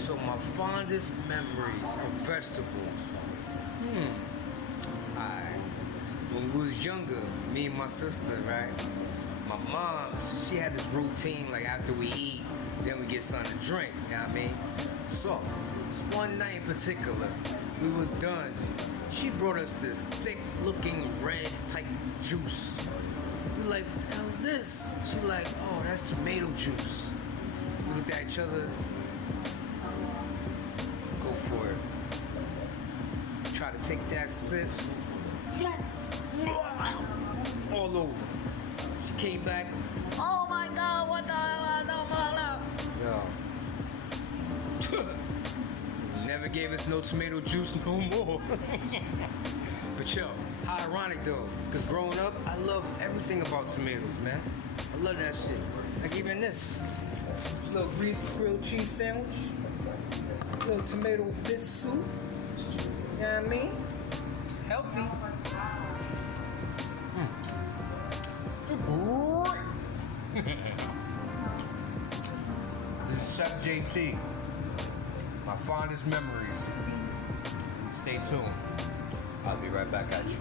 So my fondest memories of vegetables. Alright. When we was younger, me and my sister, right? My mom's, she had this routine, like after we eat, then we get something to drink, you know what I mean? So, this one night in particular, we was done. She brought us this thick looking red type juice. We like, what the hell's this? She like, oh, that's tomato juice. We looked at each other. Go for it. Try to take that sip. All over. She came back. Oh my God, what the Yo. Never gave us no tomato juice no more. But yo, how ironic though, because growing up, I love everything about tomatoes, man. I love that shit. Like even this little grilled cheese sandwich, little tomato fish soup. You know what I mean? Healthy. This is Chef JT. My fondest memories. Stay tuned. I'll be right back at you.